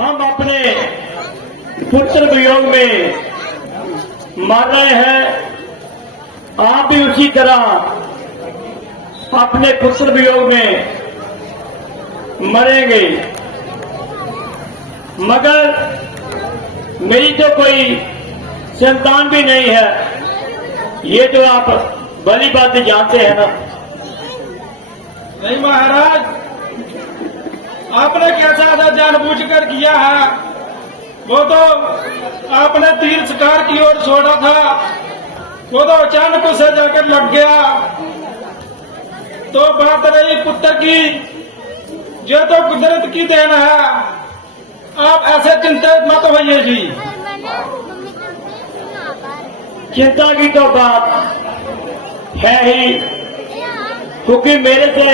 हम अपने पुत्र वियोग में मर रहे हैं, आप भी उसी तरह अपने पुत्र वियोग में मरेंगे। मगर मेरी तो कोई संतान भी नहीं है, ये तो आप भली बात जानते हैं ना। नहीं महाराज, आपने कैसा था जानबूझकर किया है? वो तो आपने तीर शिकार की ओर छोड़ा था, वो तो अचानक उसे जाकर लग गया। तो बात रही पुत्र की, जो तो कुदरत की देन है। आप ऐसे चिंतित मत होइए जी। चिंता की तो बात है ही, क्योंकि मेरे से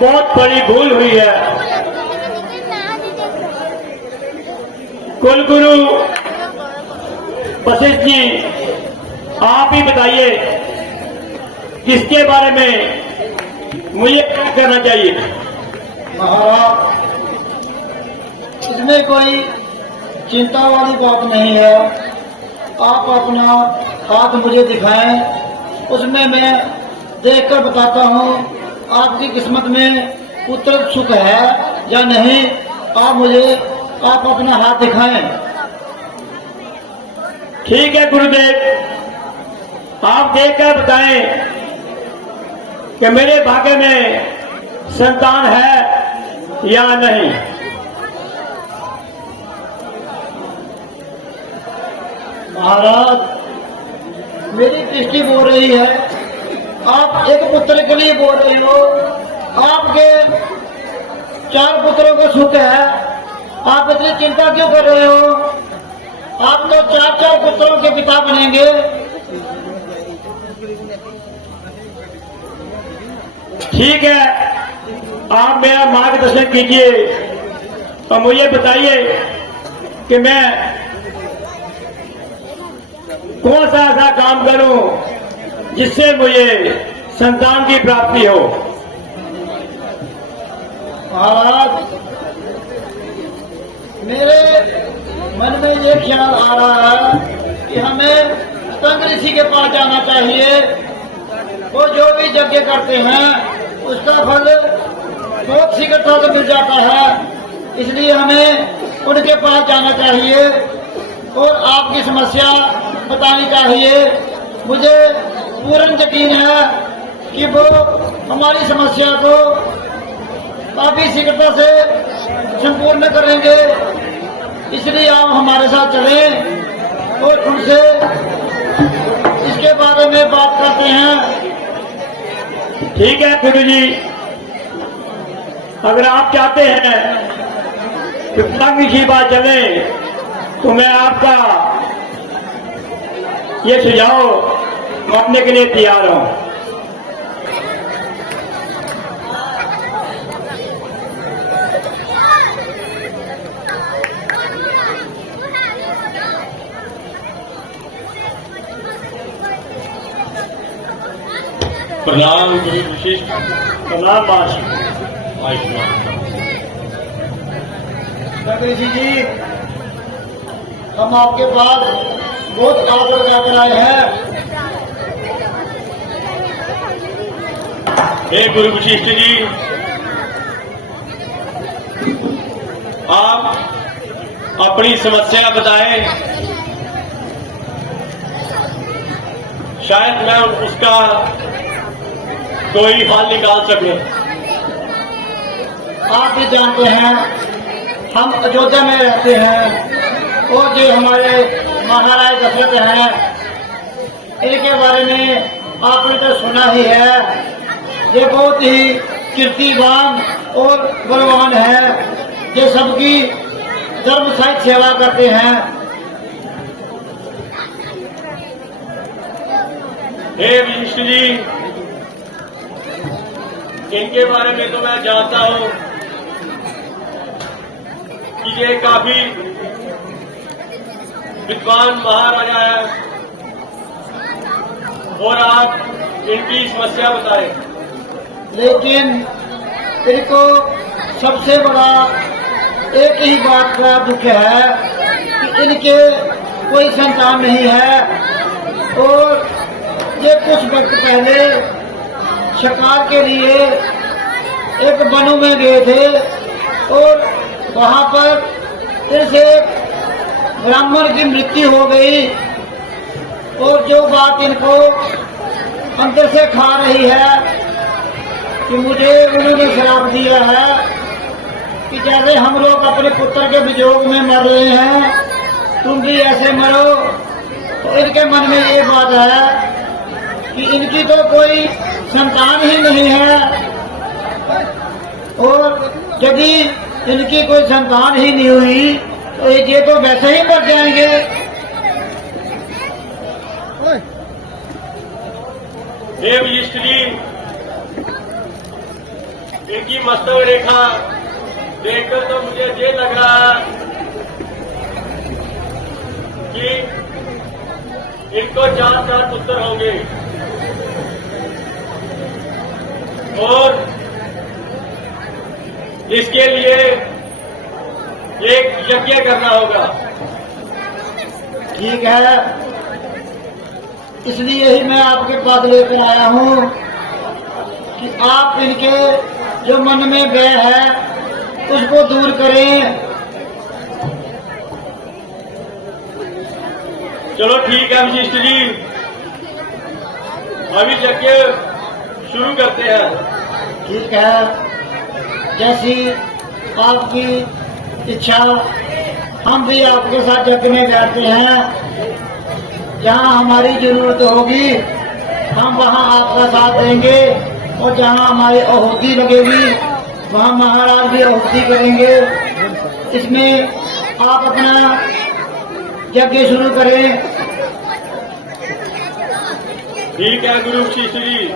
बहुत बड़ी भूल हुई है। कुलगुरु वशिष्ठ जी, आप ही बताइए किसके बारे में मुझे क्या करना चाहिए? महाराज, इसमें कोई चिंता वाली बात नहीं है। आप अपना हाथ मुझे दिखाएं, उसमें मैं देखकर बताता हूँ आपकी किस्मत में पुत्र सुख है या नहीं। आप अपना हाथ दिखाएं। ठीक है गुरुदेव, आप देखकर बताएं कि मेरे भाग्य में संतान है या नहीं। महाराज, मेरी दृष्टि बोल रही है, आप एक पुत्र के लिए बोल रहे हो। आपके 4 पुत्रों का सुख है, आप इतनी चिंता क्यों कर रहे हो? आप तो 4 पुत्रों के पिता बनेंगे। ठीक है, आप मेरा मार्गदर्शन कीजिए और मुझे बताइए कि मैं कौन सा ऐसा काम करूं जिससे मुझे संतान की प्राप्ति हो। महाराज, मेरे मन में ये ख्याल आ रहा है कि हमें संग ऋषि के पास जाना चाहिए। वो जो भी यज्ञ करते हैं उसका फल बहुत शीघ्रता से मिल जाता है, इसलिए हमें उनके पास जाना चाहिए और आपकी समस्या बतानी चाहिए। मुझे पूर्ण यकीन है कि वो हमारी समस्या को काफी शीघ्रता से संपूर्ण करेंगे, इसलिए आप हमारे साथ चलें और उनसे इसके बारे में बात करते हैं। ठीक है गुरुजी, अगर आप चाहते हैं कि संग की बात चले तो मैं आपका ये सुझाव मानने के लिए तैयार हूं। प्रणाम गुरु वशिष्ठ। प्रणाम मासी। संग ऋषि जी, हम आपके पास बहुत आदर कर आए हैं। हे गुरु वशिष्ठ जी, आप अपनी समस्या बताएं, शायद मैं उसका कोई हल निकाल सकूं। आप भी जानते हैं हम अयोध्या में रहते हैं और जो हमारे महाराज दशरथ हैं, इनके बारे में आपने तो सुना ही है। ये बहुत ही कीर्तिवान और बलवान है, ये सबकी धर्म सहित सेवा करते हैं। हे वशिष्ठ जी, इनके बारे में तो मैं जानता हूं कि ये काफी विद्वान महाराजा है, और आप इनकी समस्या बताएं। लेकिन इनको सबसे बड़ा एक ही बात का दुख है कि इनके कोई संतान नहीं है। और ये कुछ वक्त पहले शिकार के लिए एक वनों में गए थे और वहां पर इनसे ब्राह्मण की मृत्यु हो गई। और जो बात इनको अंदर से खा रही है कि मुझे उन्होंने श्राप दिया है कि जैसे हम लोग अपने पुत्र के वियोग में मर रहे हैं, तुम भी ऐसे मरो। तो इनके मन में ये बात है कि इनकी तो कोई संतान ही नहीं है, और यदि इनकी कोई संतान ही नहीं हुई तो ये तो वैसे ही मर जाएंगे। देव युष्टि इनकी मस्तक रेखा देखकर तो मुझे ये लग रहा कि इनको 4 पुत्र होंगे और इसके लिए एक यज्ञ करना होगा। ठीक है, इसलिए ही मैं आपके पास लेकर आया हूँ कि आप इनके जो मन में भय है उसको दूर करें। चलो ठीक है वशिष्ठ जी, अभी यज्ञ शुरू करते हैं। ठीक है, जैसी आपकी इच्छा, हम भी आपके साथ यज्ञ में जाते हैं। जहाँ हमारी जरूरत होगी हम वहाँ आपका साथ देंगे, और जहाँ हमारी आहुति लगेगी वहाँ महाराज भी आहुति करेंगे। इसमें आप अपना यज्ञ शुरू करें। ठीक है गुरु शिष्य जी।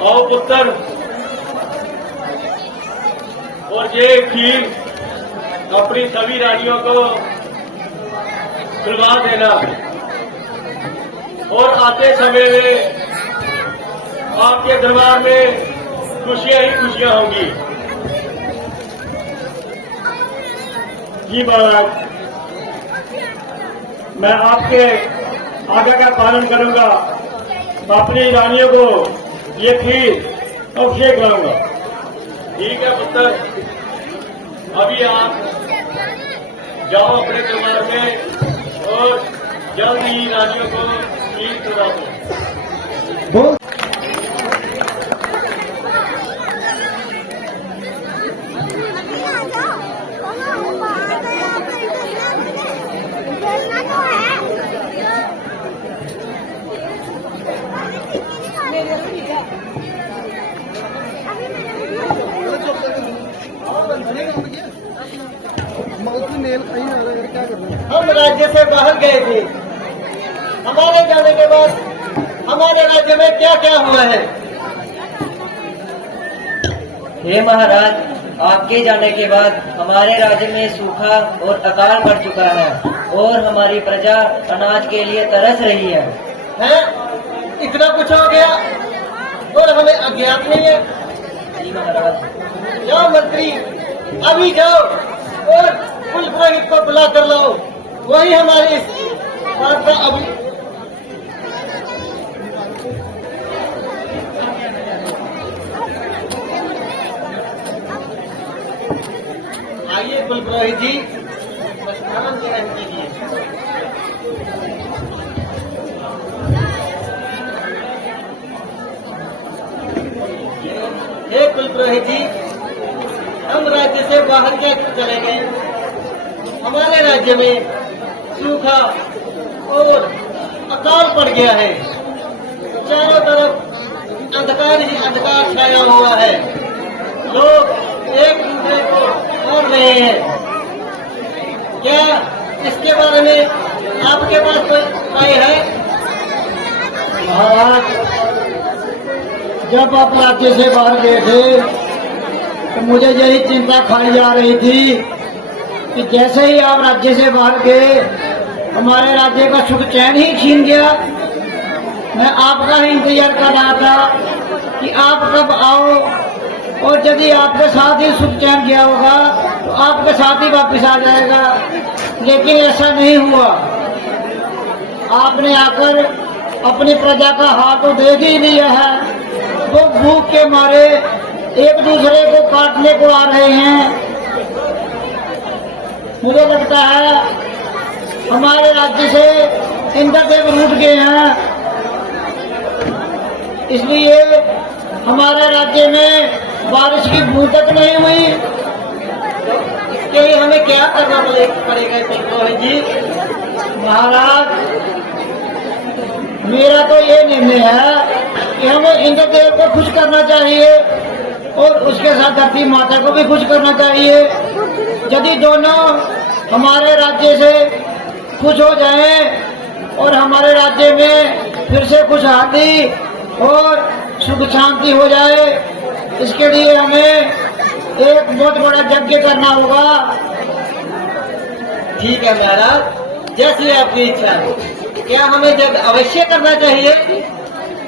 आओ पुत्र, और ये खीर अपनी सभी रानियों को खिलवा देना, और आते समय में आपके दरबार में खुशियां ही खुशियां होंगी। जी महाराज, मैं आपके आज्ञा का पालन करूंगा, अपनी रानियों को ये खीर अभिषेक लाऊंगा। ठीक है पुत्र, अभी आप जाओ अपने दरबार में और जल्द ही रानियों को खीर खिला दो। हम राज्य से बाहर गए थे, हमारे जाने के बाद हमारे राज्य में क्या क्या हुआ है? हे महाराज, आपके जाने के बाद हमारे राज्य में सूखा और अकाल पड़ चुका है और हमारी प्रजा अनाज के लिए तरस रही है। हैं? इतना कुछ हो गया और हमें अज्ञात नहीं है। जी महाराज। जाओ मंत्री, अभी जाओ और कुल पुरोहित को बुला कर लाओ, वही हमारी इस बात का अभी। आइए कुल पुरोहित जी, आनंद ग्रहण कीजिए। हे कुल पुरोहित जी, हम राज्य से बाहर क्या चले गए? हमारे राज्य में सूखा और अकाल पड़ गया है, चारों तरफ अंधकार ही अंधकार छाया हुआ है, लोग एक दूसरे को मार रहे हैं। क्या इसके बारे में आपके पास कोई राय है? महाराज, जब आप राज्य से बाहर गए थे तो मुझे यही चिंता खाई जा रही थी कि जैसे ही आप राज्य से बाहर गए हमारे राज्य का सुख चैन ही छीन गया। मैं आपका ही इंतजार कर रहा था कि आप कब आओ, और यदि आपके साथ ही सुख चैन गया होगा तो आपके साथ ही वापिस आ जाएगा, लेकिन ऐसा नहीं हुआ। आपने आकर अपनी प्रजा का हाथ तो देख ही लिया है। वो भूख के मारे एक दूसरे को काटने को आ रहे हैं। मुझे लगता है हमारे राज्य से इंद्रदेव रूठ गए हैं, इसलिए हमारे राज्य में बारिश की बूंद तक नहीं हुई। इसके लिए हमें क्या करना पड़ेगा पुरोहित जी? महाराज, मेरा तो ये निर्णय है कि हमें इंद्रदेव को खुश करना चाहिए और उसके साथ धरती माता को भी खुश करना चाहिए। यदि दोनों हमारे राज्य से खुश हो जाएं और हमारे राज्य में फिर से खुशहाली और सुख शांति हो जाए, इसके लिए हमें एक बहुत बड़ा यज्ञ करना होगा। ठीक है महाराज, जैसी आपकी इच्छा है। क्या हमें जब अवश्य करना चाहिए?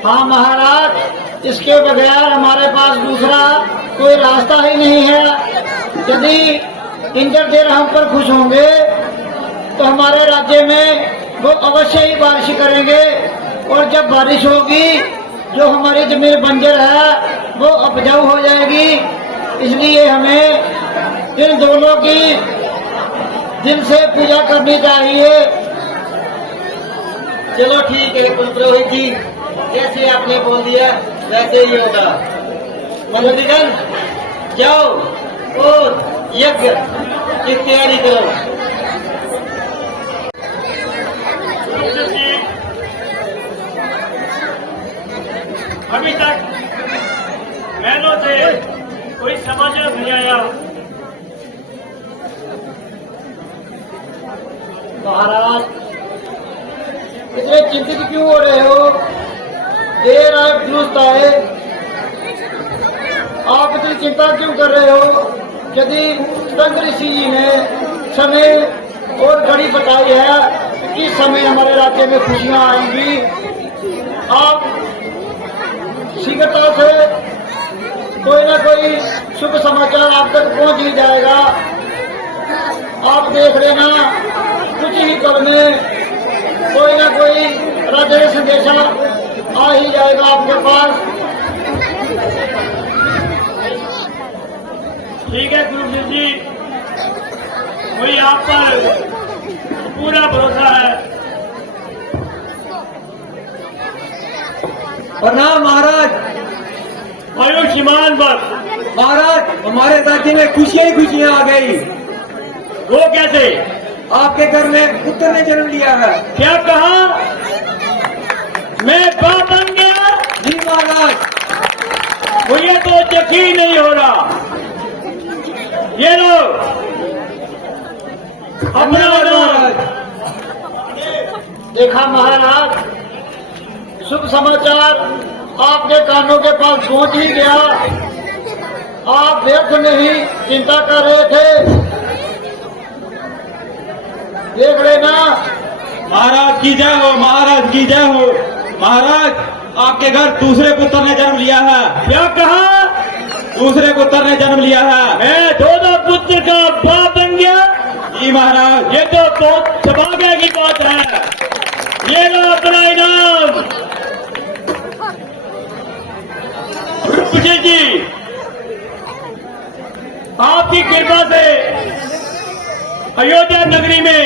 हाँ महाराज, इसके बगैर हमारे पास दूसरा कोई रास्ता ही नहीं है। यदि इंद्रदेव हम पर खुश होंगे तो हमारे राज्य में वो अवश्य ही बारिश करेंगे, और जब बारिश होगी जो हमारी जमीन बंजर है वो उपजाऊ हो जाएगी। इसलिए हमें इन दोनों की दिल से पूजा करनी चाहिए। चलो ठीक है पुरोहित जी, जैसे आपने बोल दिया वैसे ही होगा। मनोदिगन, जाओ और यज्ञ की तैयारी करो। अभी तक महलों से कोई समाचार नहीं आया। महाराज, इतने चिंतित क्यों हो रहे हो? देर आए दुरुस्त आए, आप इतनी चिंता क्यों कर रहे हो? यदि संत ऋषि जी ने समय और घड़ी बताई है कि किस समय हमारे राज्य में खुशियां आएंगी, आप शीघ्रता से कोई ना कोई शुभ समाचार आप तक पहुंच ही जाएगा। आप देख लेना, कुछ ही पल में कोई ना कोई राज्य संदेशा आ ही जाएगा आपके पास। ठीक है गुरुजी जी, मुझे आप पर पूरा भरोसा है। प्रणाम महाराज। आयुष्मान पर महाराज, हमारे राज्य में खुशियां ही खुशियां आ गई। वो कैसे? आपके घर में पुत्र ने जन्म लिया है। क्या कहा? मैं बाप बन गया? जी महाराज। मुझे तो यकीन नहीं हो रहा। ये लो अपना महाराज। देखा महाराज, शुभ समाचार आपके कानों के पास पहुंच ही गया। आप व्यर्थ नहीं चिंता कर रहे थे। देख लेना। महाराज की जय हो, महाराज की जय हो। महाराज, आपके घर दूसरे पुत्र ने जन्म लिया है। क्या कहा? दूसरे पुत्र ने जन्म लिया है। मैं दोनों पुत्र का बाप बन गया? जी महाराज। ये तो बहुत सौभाग्य की बात है। ये लो अपना इनाम। गुरुजी जी, आपकी कृपा से अयोध्या नगरी में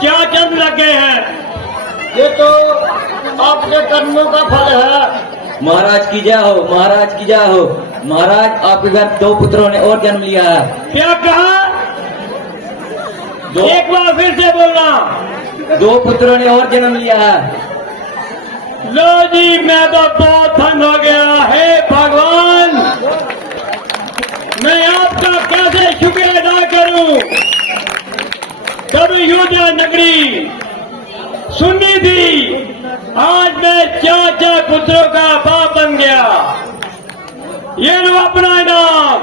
क्या जन्म लग गए हैं। ये तो आपके कर्मों का फल है। महाराज की जय हो, महाराज की जय हो। महाराज, आपके घर 2 पुत्रों ने और जन्म लिया है। क्या कहा? एक बार फिर से बोलना। 2 पुत्रों ने और जन्म लिया है। लो जी, मैं तो बहुत धन हो गया है भगवान। मैं आपका कैसे शुक्र अदा करूं? जब अयोध्या नगरी सुननी थी आज मैं 4 पुत्रों का बाप बन गया। ये लो अपना इनाम।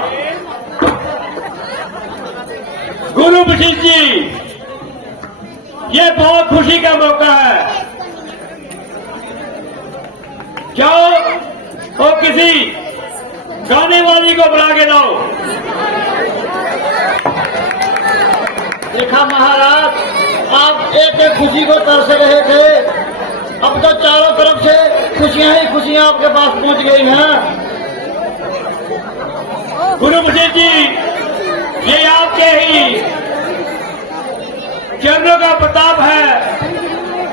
गुरु वशिष्ठ जी, ये बहुत खुशी का मौका है। जाओ और किसी गाने वाली को बुला के लाओ। देखा महाराज, आप एक एक खुशी को तरस रहे थे, अब तो चारों तरफ से खुशियां ही खुशियां आपके पास पहुंच गई हैं। गुरु वशिष्ठ जी, ये आपके ही चरणों का प्रताप है।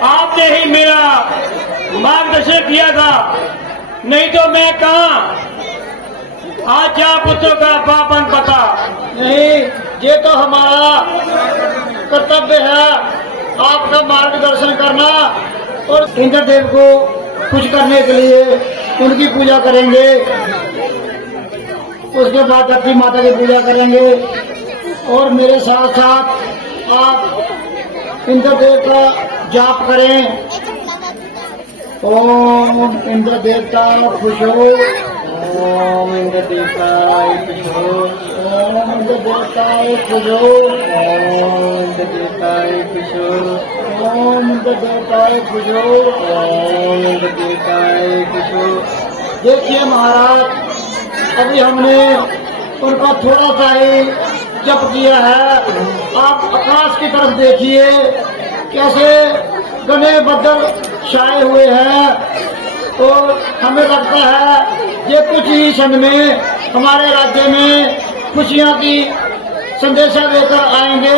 आपने ही मेरा मार्गदर्शन किया था, नहीं तो मैं कहां आज 4 पुत्रों का बाप बन पाता। नहीं, ये तो हमारा कर्तव्य है आपका मार्गदर्शन करना, और इंद्रदेव को खुश करने के लिए उनकी पूजा करेंगे, उसके बाद धरती माता की पूजा करेंगे, और मेरे साथ साथ आप इंद्रदेव का जाप करें। ओम इंद्र देवता खुश हो, ओम इंद्र देवता खुश हो, ओम इंद्र देवता खुश हो, ओम इंद्र देवता खुश हो, ओम इंद्र देवता खुश हो, ओम इंद्र देवता खुश हो। देखिए महाराज, अभी हमने उनका थोड़ा सा ही जप किया है। आप आकाश की तरफ देखिए, कैसे घने बदल छाए हुए हैं, तो हमें लगता है ये कुछ ही क्षण में हमारे राज्य में खुशियां की संदेशा लेकर आएंगे।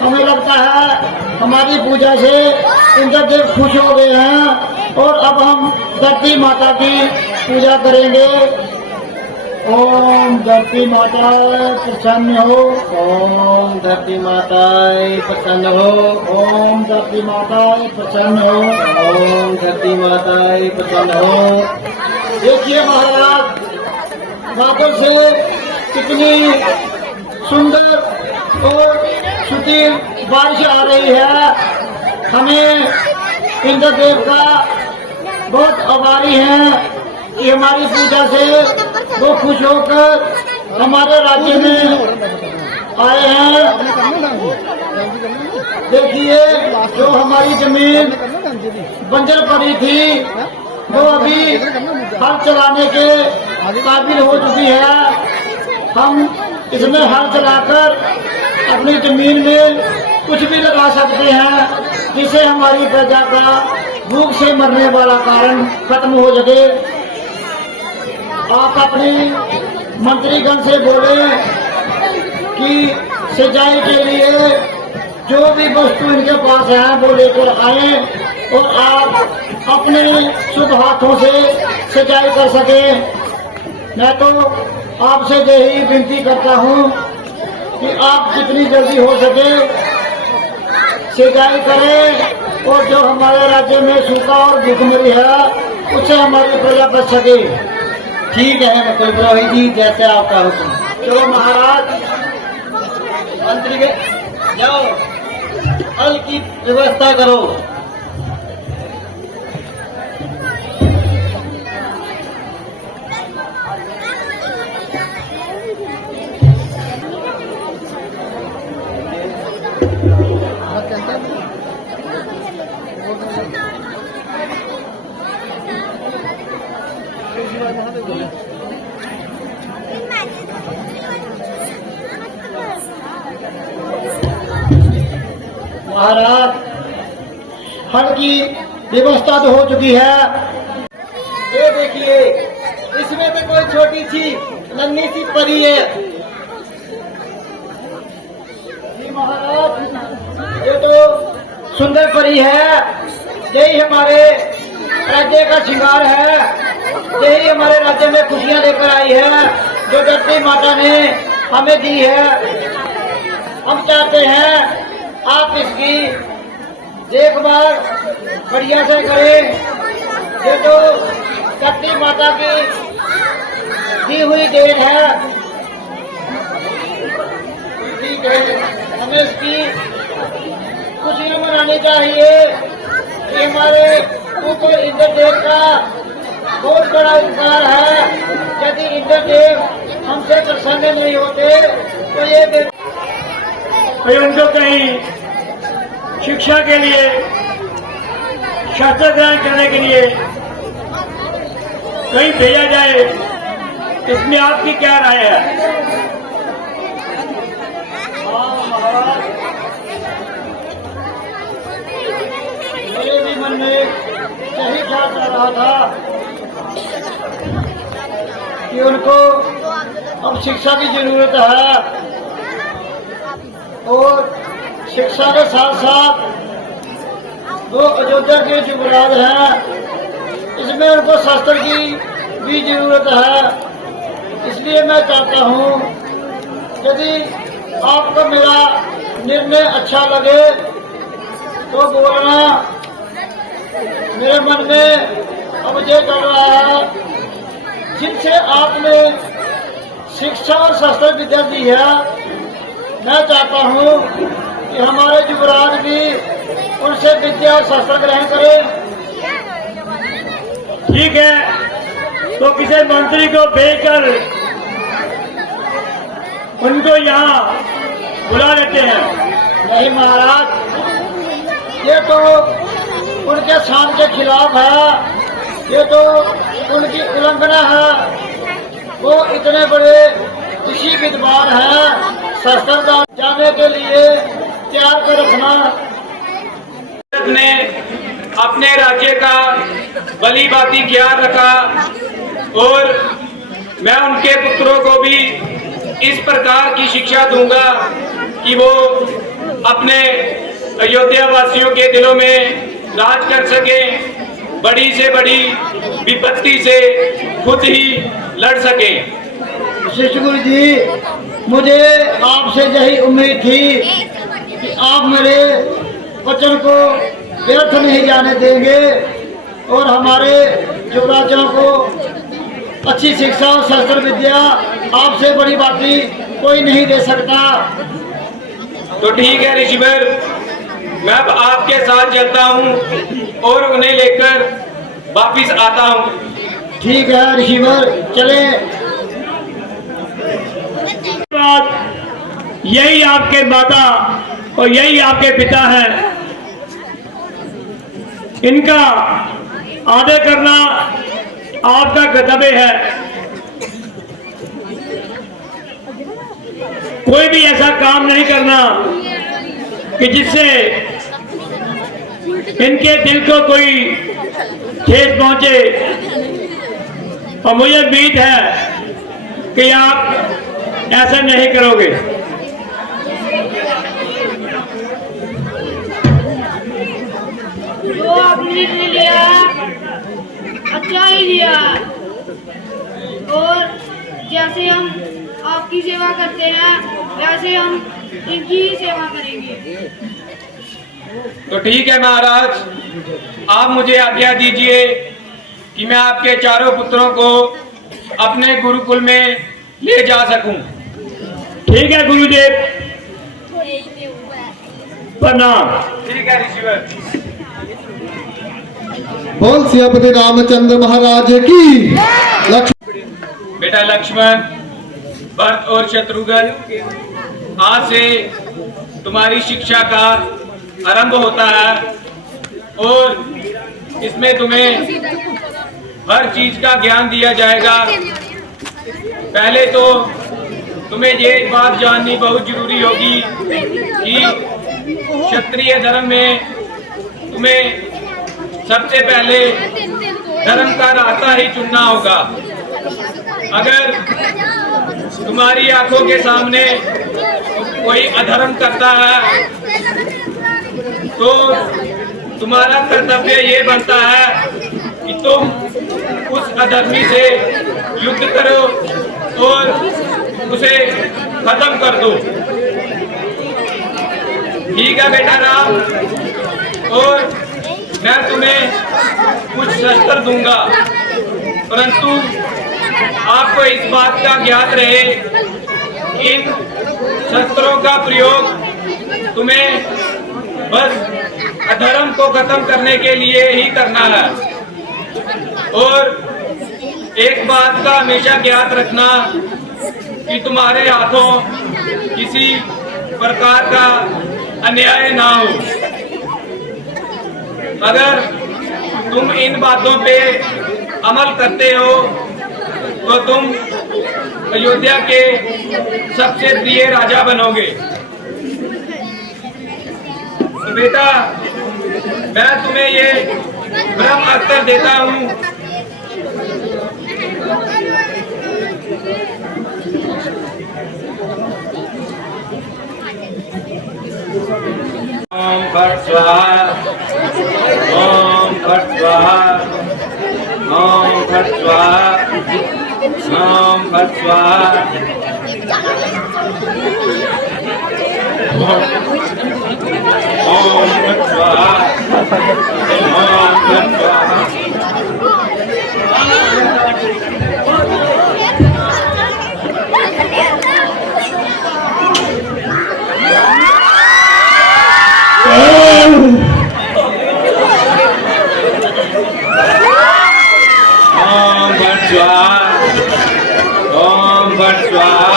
हमें लगता है हमारी पूजा से इंद्रदेव खुश हो गए हैं, और अब हम धरती माता की पूजा करेंगे। ओम धरती माता प्रसन्न हो, ओम धरती माता प्रसन्न हो, ओम धरती माता प्रसन्न हो, ओम धरती माता प्रसन्न हो। देखिए महाराज, बादल से कितनी सुंदर और सुशील बारिश आ रही है। हमें इंद्रदेव का बहुत आभारी हैं कि हमारी पूजा से वो खुश होकर हमारे राज्य में आए हैं। देखिए, जो हमारी जमीन बंजर पड़ी थी, वो अभी हल चलाने के काबिल हो चुकी है। हम इसमें हल चलाकर अपनी जमीन में कुछ भी लगा सकते हैं, जिससे हमारी प्रजा का भूख से मरने वाला कारण खत्म हो सके। आप अपनी मंत्रीगण से बोले कि सिंचाई के लिए जो भी वस्तु इनके पास है वो लेकर आए, और आप अपने शुभ हाथों से सिंचाई कर सके। मैं तो आपसे यही विनती करता हूँ कि आप जितनी जल्दी हो सके सिंचाई करें, और जो हमारे राज्य में सूखा और भूखमरी है उससे हमारी प्रजा बच सके। ठीक है कुल पुरोहित जी, जैसे आपका हुक्म। चलो महाराज, मंत्री के जाओ, फल की व्यवस्था करो। महाराज, फल की व्यवस्था तो हो चुकी है। ये देखिए, इसमें तो कोई छोटी सी नन्ही सी परी है। जी महाराज, ये तो सुंदर परी है। यही हमारे राज्य का श्रृंगार है, यही हमारे राज्य में खुशियां लेकर आई है, जो धरती माता ने हमें दी है। हम चाहते हैं आप इसकी देखभाल बढ़िया से करें। ये तो धरती माता की दी हुई देन है। ठीक है, हमें इसकी खुशियां मनानी चाहिए। ये हमारे ऊपर इंद्रदेव का बहुत बड़ा उपकार है। यदि इंद्रदेव हमसे प्रसन्न नहीं होते तो ये भाई उनको कहीं शिक्षा के लिए, शास्त्र ग्रहण करने के लिए कहीं भेजा जाए, इसमें आपकी क्या राय है? मेरे भी मन में यही ख्याल चल रहा था कि उनको अब शिक्षा की जरूरत है और शिक्षा के साथ साथ वो अयोध्या के युवराज हैं, इसमें उनको शास्त्र की भी जरूरत है। इसलिए मैं चाहता हूँ यदि आपको मेरा निर्णय अच्छा लगे तो बोलना। मेरे मन में अब ये चल रहा है, जिनसे आपने शिक्षा और शास्त्र विद्या दी है, मैं चाहता हूँ कि हमारे युवराज भी उनसे विद्या और शास्त्र ग्रहण करें। ठीक है, तो किसी मंत्री को भेजकर उनको यहाँ बुला लेते हैं। नहीं महाराज, ये तो उनके शान के खिलाफ है, ये तो उनकी उल्लंघना है। वो इतने बड़े ऋषि विद्वान हैं, शास्त्र जाने के लिए तैयार कर रखना। भारत ने अपने राज्य का भली भांति ख्याल रखा और मैं उनके पुत्रों को भी इस प्रकार की शिक्षा दूंगा कि वो अपने अयोध्या वासियों के दिलों में राज कर सके, बड़ी से बड़ी विपत्ति से खुद ही लड़ सके। शिष्य गुरु जी, मुझे आपसे यही उम्मीद थी कि आप मेरे वचन को व्यर्थ नहीं जाने देंगे और हमारे युवराजों को अच्छी शिक्षा और शास्त्र विद्या आपसे बड़ी बातें कोई नहीं दे सकता। तो ठीक है ऋषिवर, मैं अब आपके साथ चलता हूँ और उन्हें लेकर वापिस आता हूँ। ठीक है ऋषिवर, चले। यही आपके माता और यही आपके पिता हैं, इनका आदर करना आपका कर्तव्य है। कोई भी ऐसा काम नहीं करना कि जिससे इनके दिल को कोई ठेस पहुंचे, और मुझे उम्मीद है कि आप ऐसा नहीं करोगे। जो आपने निर्णय लिया अच्छा ही लिया, और जैसे हम आपकी सेवा करते हैं वैसे हम इनकी ही सेवा करेंगे। तो ठीक है महाराज, आप मुझे आज्ञा दीजिए कि मैं आपके चारों पुत्रों को अपने गुरुकुल में ले जा सकूं। ठीक है गुरुदेव, प्रणाम। ठीक है ऋषिवर। बोल सियापति रामचंद्र महाराज की। बेटा लक्ष्मण, भरत और शत्रुघ्न, आज से तुम्हारी शिक्षा का आरंभ होता है और इसमें तुम्हें हर चीज का ज्ञान दिया जाएगा। पहले तो तुम्हें ये बात जाननी बहुत जरूरी होगी कि क्षत्रिय धर्म में तुम्हें सबसे पहले धर्म का रास्ता ही चुनना होगा। अगर तुम्हारी आंखों के सामने कोई अधर्म करता है तो तुम्हारा कर्तव्य ये बनता है कि तुम उस अधर्मी से युद्ध करो और उसे खत्म कर दो। ठीक है बेटा राम, और मैं तुम्हें कुछ शस्त्र दूंगा, परंतु आपको इस बात का ज्ञात रहे कि इन शस्त्रों का प्रयोग तुम्हें बस अधर्म को खत्म करने के लिए ही करना है। और एक बात का हमेशा ज्ञात रखना कि तुम्हारे हाथों किसी प्रकार का अन्याय ना हो। अगर तुम इन बातों पे अमल करते हो तो तुम अयोध्या के सबसे प्रिय राजा बनोगे। तो बेटा, मैं तुम्हें ये ब्रह्म अस्त्र देता हूँ। ओम फट स्वाहा, ओम फट स्वाहा, ओम फट स्वाहा, ओम फट स्वाहा, ओम फट स्वाहा, ओम फट स्वाहा। ओम फट स्वाहा, ओम फट स्वाहा।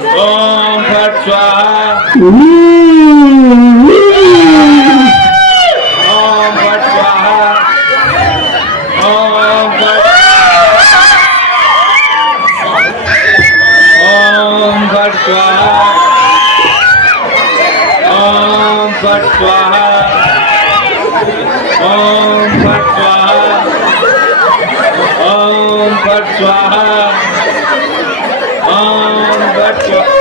ओम फट स्वाहा, ओम फट स्वाहा, ओम फट, ओम फट स्वाहा, ओम फट स्वाहा, ओम फट स्वाहा, ओम फट स्वाहा, ओम फट स्वाहा।